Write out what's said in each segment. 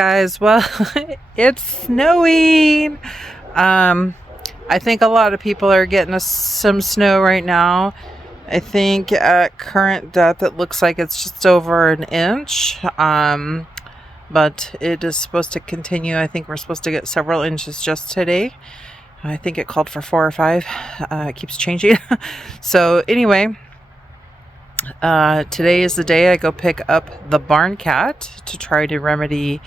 Guys, well, it's snowing. Um, I think a lot of people are getting some snow right now. I think at current depth, it looks like it's just over an inch. But it is supposed to continue. I think we're supposed to get several inches just today. I think it called for 4 or 5. It keeps changing. So anyway, today is the day I go pick up the barn cat to try to remedy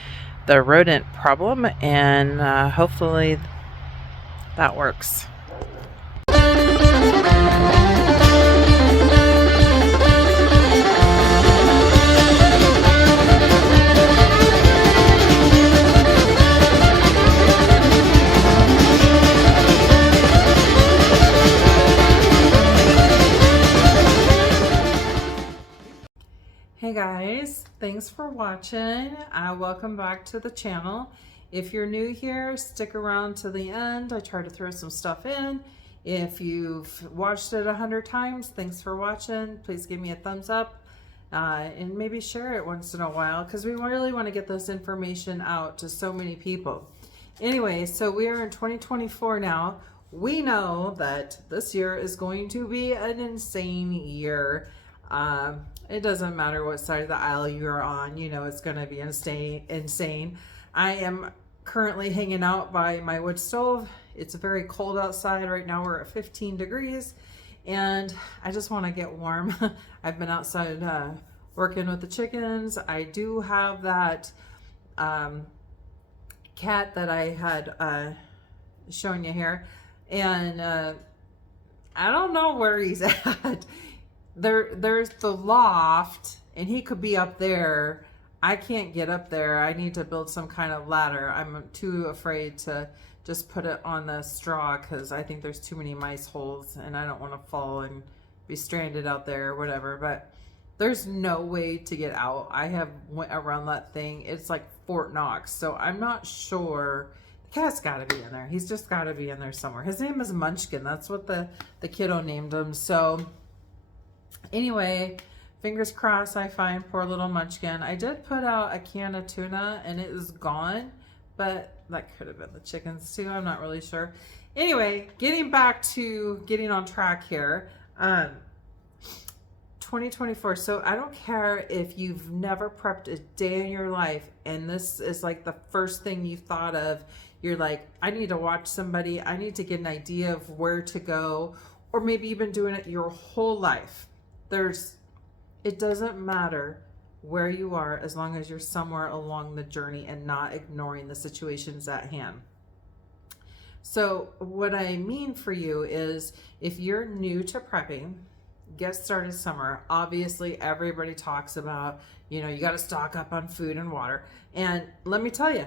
the rodent problem, and hopefully that works. Hey guys, thanks for watching. Welcome back to the channel. If you're new here, stick around to the end. I try to throw some stuff in. If you've watched it 100 times, thanks for watching. Please give me a thumbs up and maybe share it once in a while, because we really want to get this information out to so many people. Anyway, so we are in 2024 now. We know that this year is going to be an insane year. It doesn't matter what side of the aisle you're on, you know it's going to be insane. I am currently hanging out by my wood stove. It's very cold outside right now. We're at 15 degrees and I just want to get warm. I've been outside working with the chickens. I do have that cat that I had shown you here, and I don't know where he's at. There's the loft and he could be up there. I can't get up there. I need to build some kind of ladder. I'm too afraid to just put it on the straw because I think there's too many mice holes and I don't want to fall and be stranded out there or whatever. But there's no way to get out. I have went around that thing. It's like Fort Knox. So I'm not sure. The cat's got to be in there. He's just got to be in there somewhere. His name is Munchkin. That's what the kiddo named him. So anyway, fingers crossed I find poor little Munchkin. I did put out a can of tuna and it is gone, but that could have been the chickens too. I'm not really sure. Anyway, getting back to getting on track here. 2024. So I don't care if you've never prepped a day in your life and this is like the first thing you thought of. You're like, I need to watch somebody. I need to get an idea of where to go. Or maybe you've been doing it your whole life. It doesn't matter where you are as long as you're somewhere along the journey and not ignoring the situations at hand. So what I mean for you is, if you're new to prepping, get started somewhere. Obviously everybody talks about, you got to stock up on food and water. And let me tell you,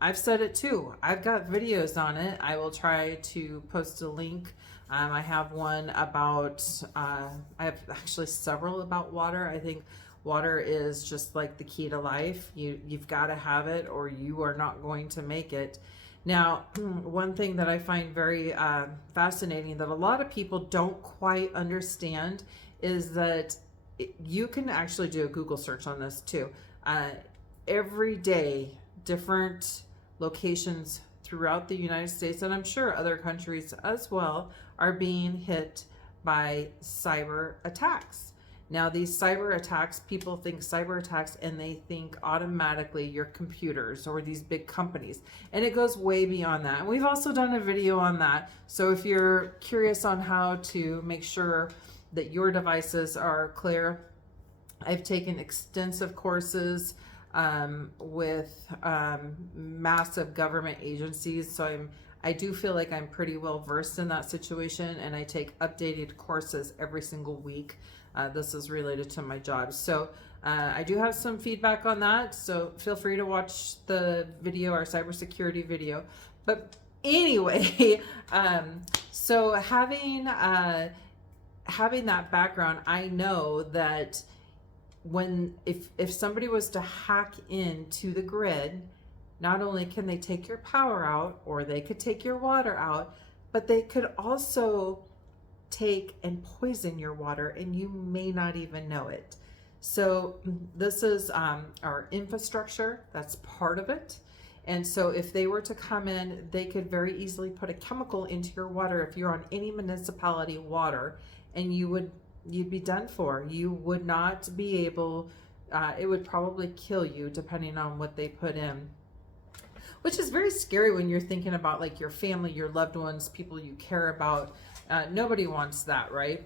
I've said it too. I've got videos on it. I will try to post a link. I have one about, I have actually several about water. I think water is just like the key to life. You've got to have it or you are not going to make it. Now, one thing that I find very fascinating that a lot of people don't quite understand is that you can actually do a Google search on this too. Every day, different locations throughout the United States, and I'm sure other countries as well, are being hit by cyber attacks. Now, these cyber attacks, people think cyber attacks and they think automatically your computers or these big companies. And it goes way beyond that. And we've also done a video on that. So if you're curious on how to make sure that your devices are clear, I've taken extensive courses with massive government agencies. So I do feel like I'm pretty well versed in that situation, and I take updated courses every single week. This is related to my job. So I do have some feedback on that. So feel free to watch the video, our cybersecurity video. But anyway, so having that background, I know that if somebody was to hack into the grid, not only can they take your power out or they could take your water out, but they could also take and poison your water and you may not even know it. So this is our infrastructure. That's part of it. And so if they were to come in, they could very easily put a chemical into your water if you're on any municipality water, and you'd be done for. You would not be able, it would probably kill you depending on what they put in. Which is very scary when you're thinking about like your family, your loved ones, people you care about. Nobody wants that, right?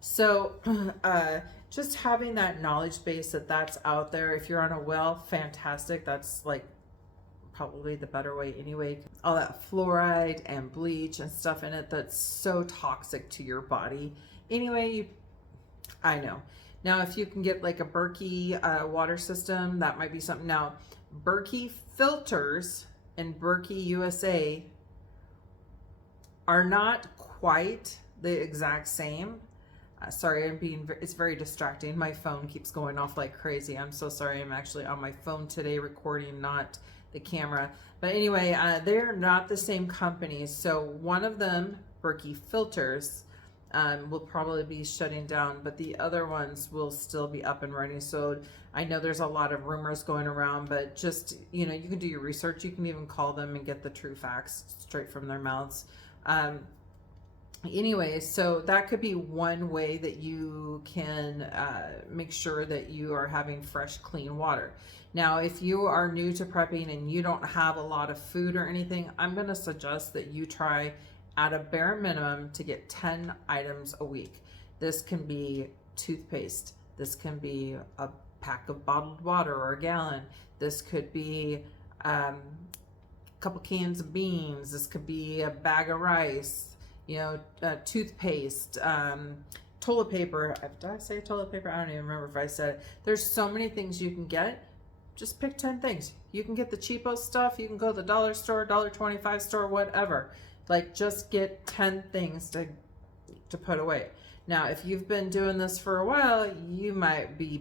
So just having that knowledge base that that's out there. If you're on a well, fantastic. That's like probably the better way anyway. All that fluoride and bleach and stuff in it that's so toxic to your body. Anyway, I know. Now, if you can get like a Berkey water system, that might be something. Now, Berkey filters and Berkey USA are not quite the exact same. Sorry, it's very distracting. My phone keeps going off like crazy. I'm so sorry. I'm actually on my phone today recording, not the camera. But anyway, they're not the same companies. So one of them, Berkey Filters, will probably be shutting down, but the other ones will still be up and running. So I know there's a lot of rumors going around, but just, you know, you can do your research. You can even call them and get the true facts straight from their mouths. Anyway, so that could be one way that you can make sure that you are having fresh, clean water. Now, if you are new to prepping and you don't have a lot of food or anything, I'm going to suggest that you try at a bare minimum to get 10 items a week. This can be toothpaste. This can be a pack of bottled water or a gallon. This could be a couple cans of beans. This could be a bag of rice. You know, toothpaste, toilet paper. Did I say toilet paper? I don't even remember if I said it. There's so many things you can get. Just pick 10 things. You can get the cheapo stuff. You can go to the dollar store, $1.25 store, whatever. Like, just get 10 things to put away. Now, if you've been doing this for a while, you might be